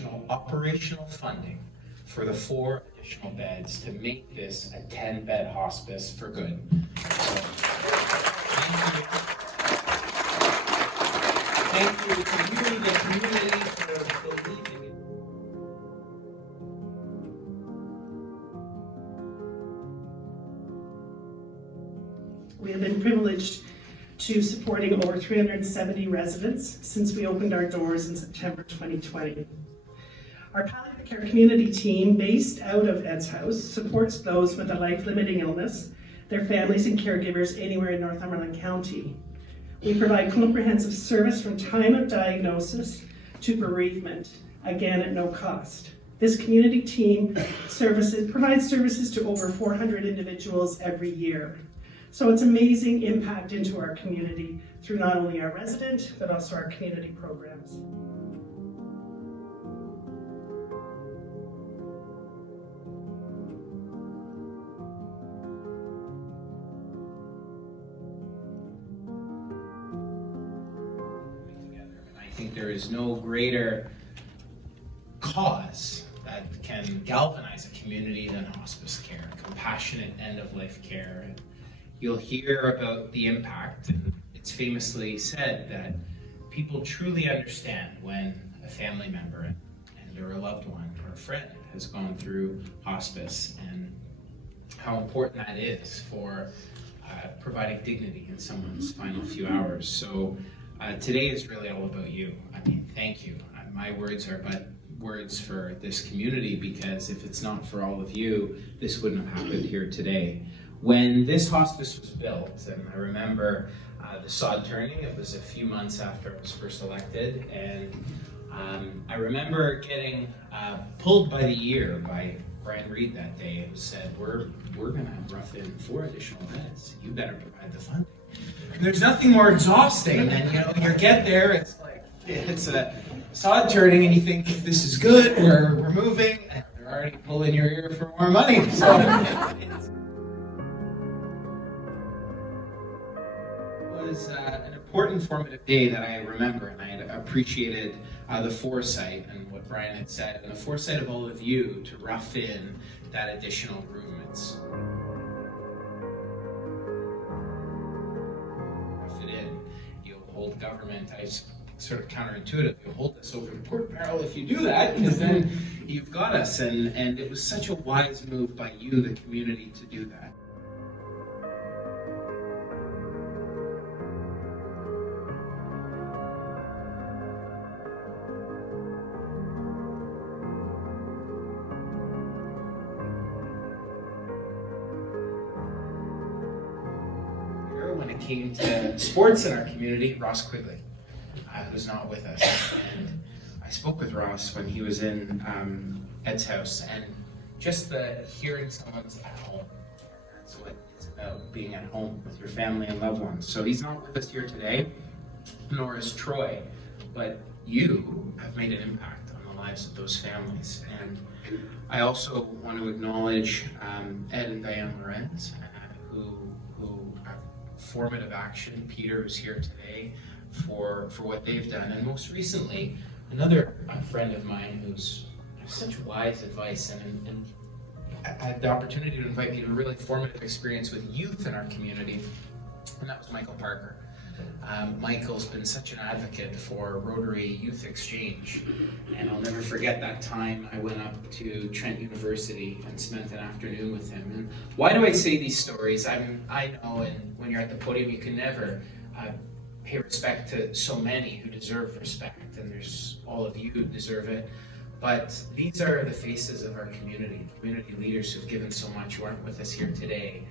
additional operational funding for the 4 additional beds to make this a 10-bed hospice for good. So, thank you to you, the community, for believing in. We have been privileged to supporting over 370 residents since we opened our doors in September 2020. Our palliative care community team, based out of Ed's House, supports those with a life-limiting illness, their families and caregivers anywhere in Northumberland County. We provide comprehensive service from time of diagnosis to bereavement, again at no cost. This community team provides services to over 400 individuals every year. So it's amazing impact into our community through not only our resident, but also our community programs. I think there is no greater cause that can galvanize a community than hospice care, compassionate end-of-life care. And you'll hear about the impact, and it's famously said that people truly understand when a family member or a loved one or a friend has gone through hospice, and how important that is for providing dignity in someone's final few hours. So today is really all about you. I mean, thank you. My words are but words for this community, because if it's not for all of you, this wouldn't have happened here today. When this hospice was built, and I remember the sod turning, it was a few months after I was first elected, and I remember getting pulled by the ear by Brian Reed that day. It was said, we're gonna rough in 4 additional beds. You better provide the funding. And there's nothing more exhausting than, you get there, it's a sod turning, and you think, this is good, we're moving, and they're already pulling your ear for more money. So was an important formative day that I remember, and I had appreciated the foresight and what Brian had said, and the foresight of all of you to rough in that additional room. It's rough it in. You'll hold government. Sort of counterintuitive. You'll hold us over the port barrel if you do that, because then you've got us. And it was such a wise move by you, the community, to do that. When it came to sports in our community, Ross Quigley was not with us, and I spoke with Ross when he was in Ed's House, and just the hearing someone's at home, that's what it's about, being at home with your family and loved ones. So he's not with us here today, nor is Troy, but you have made an impact on the lives of those families. And I also want to acknowledge Ed and Diane Lorenz, who have formative action. Peter is here today for what they've done, and most recently another friend of mine who's such wise advice, and I had the opportunity to invite me to a really formative experience with youth in our community, and that was Michael Parker. Michael's been such an advocate for Rotary Youth Exchange, and I'll never forget that time I went up to Trent University and spent an afternoon with him. And why do I say these stories? I know, and when you're at the podium, you can never pay respect to so many who deserve respect, and there's all of you who deserve it. But these are the faces of our community leaders who've given so much, who aren't with us here today,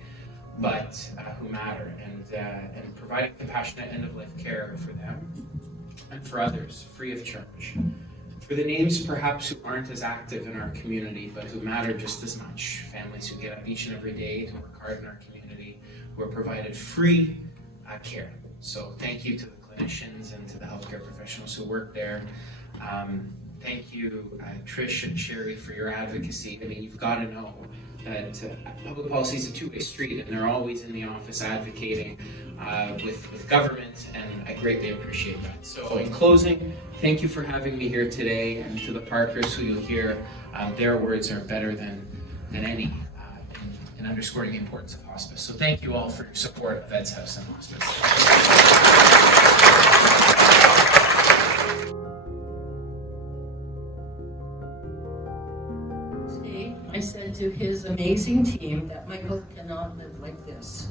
but who matter, and providing compassionate end-of-life care for them and for others, free of charge. For the names perhaps who aren't as active in our community, but who matter just as much, families who get up each and every day to work hard in our community, who are provided free care. So thank you to the clinicians and to the healthcare professionals who work there. thank you, Trish and Sherry, for your advocacy. I mean, you've got to know that public policy is a two-way street, and they're always in the office advocating with government, and I greatly appreciate that. So in closing, thank you for having me here today, and to the Parkers, who you'll hear, their words are better than any in underscoring the importance of hospice. So thank you all for your support of Ed's House and Hospice. I said to his amazing team that Michael cannot live like this.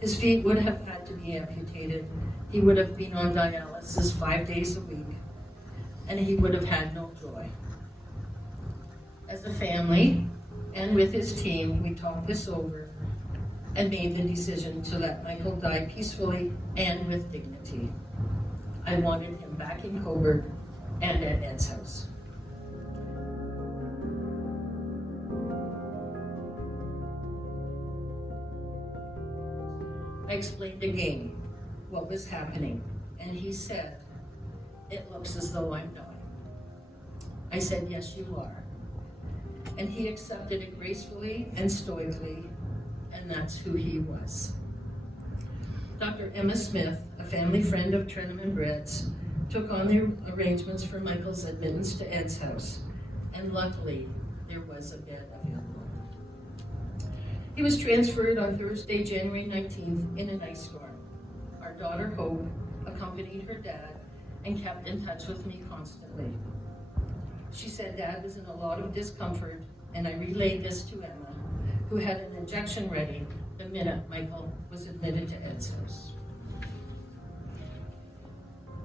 His feet would have had to be amputated. He would have been on dialysis 5 days a week, and he would have had no joy. As a family, and with his team, we talked this over and made the decision to let Michael die peacefully and with dignity. I wanted him back in Coburg and at Ed's house. I explained again what was happening, and he said, "It looks as though I'm dying." I said, "Yes, you are." And he accepted it gracefully and stoically, and that's who he was. Dr. Emma Smith, a family friend of Trenum and Brett's, took on the arrangements for Michael's admittance to Ed's house, and luckily, there was a bed available. He was transferred on Thursday, January 19th in an ice storm. Our daughter, Hope, accompanied her dad and kept in touch with me constantly. She said Dad was in a lot of discomfort, and I relayed this to Emma, who had an injection ready the minute Michael was admitted to Ed's house.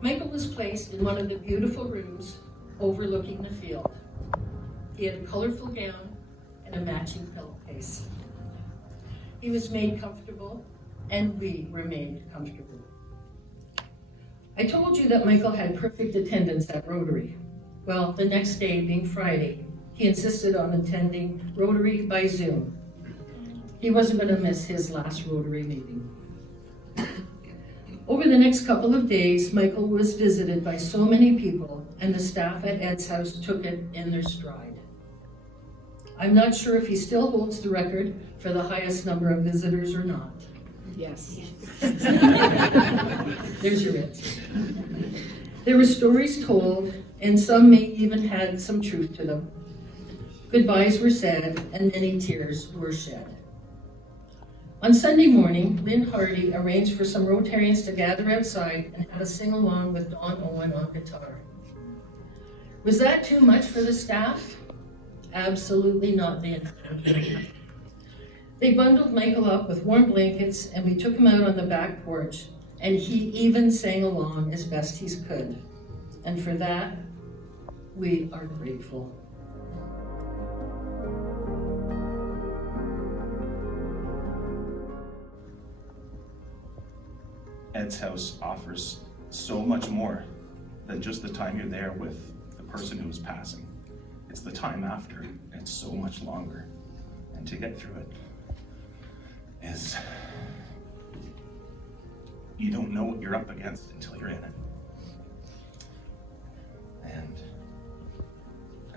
Michael was placed in one of the beautiful rooms overlooking the field. He had a colorful gown and a matching pillowcase. He was made comfortable, and we were made comfortable. I told you that Michael had perfect attendance at Rotary. Well, the next day, being Friday, he insisted on attending Rotary by Zoom. He wasn't going to miss his last Rotary meeting. Over the next couple of days, Michael was visited by so many people, and the staff at Ed's house took it in their stride. I'm not sure if he still holds the record for the highest number of visitors or not. Yes. There's your answer. There were stories told, and some may even had some truth to them. Goodbyes were said, and many tears were shed. On Sunday morning, Lynn Hardy arranged for some Rotarians to gather outside and have a sing-along with Don Owen on guitar. Was that too much for the staff? Absolutely not, they informed. They bundled Michael up with warm blankets, and we took him out on the back porch, and he even sang along as best he could. And for that, we are grateful. Ed's house offers so much more than just the time you're there with the person who's passing. It's the time after, it's so much longer. And to get through it is, you don't know what you're up against until you're in it. And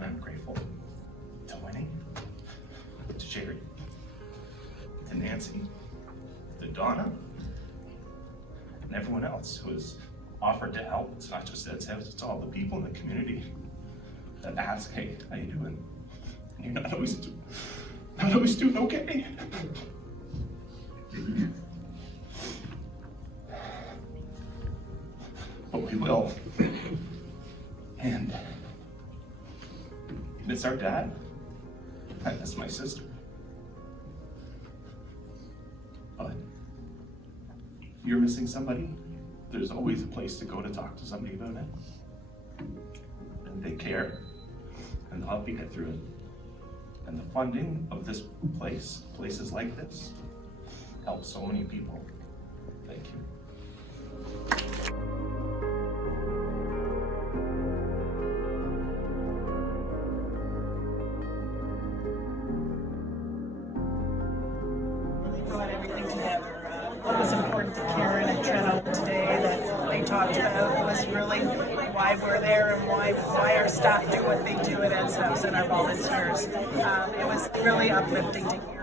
I'm grateful to Winnie, to Sherry, to Nancy, to Donna, and everyone else who has offered to help. It's not just Ed's house, it's all the people in the community that ask, "Hey, how you doing?" And you're not always doing okay. But we will. And if it's our dad, I miss my sister. But if you're missing somebody, there's always a place to go to talk to somebody about it. And they care, and they'll help you get through it. And the funding of this place, places like this, helps so many people. Thank you. Brought everything together. What was important to Karen and Treno today that they talked about was really why we're there and why our staff do what they do at Ed's House and our volunteers. It was really uplifting to hear.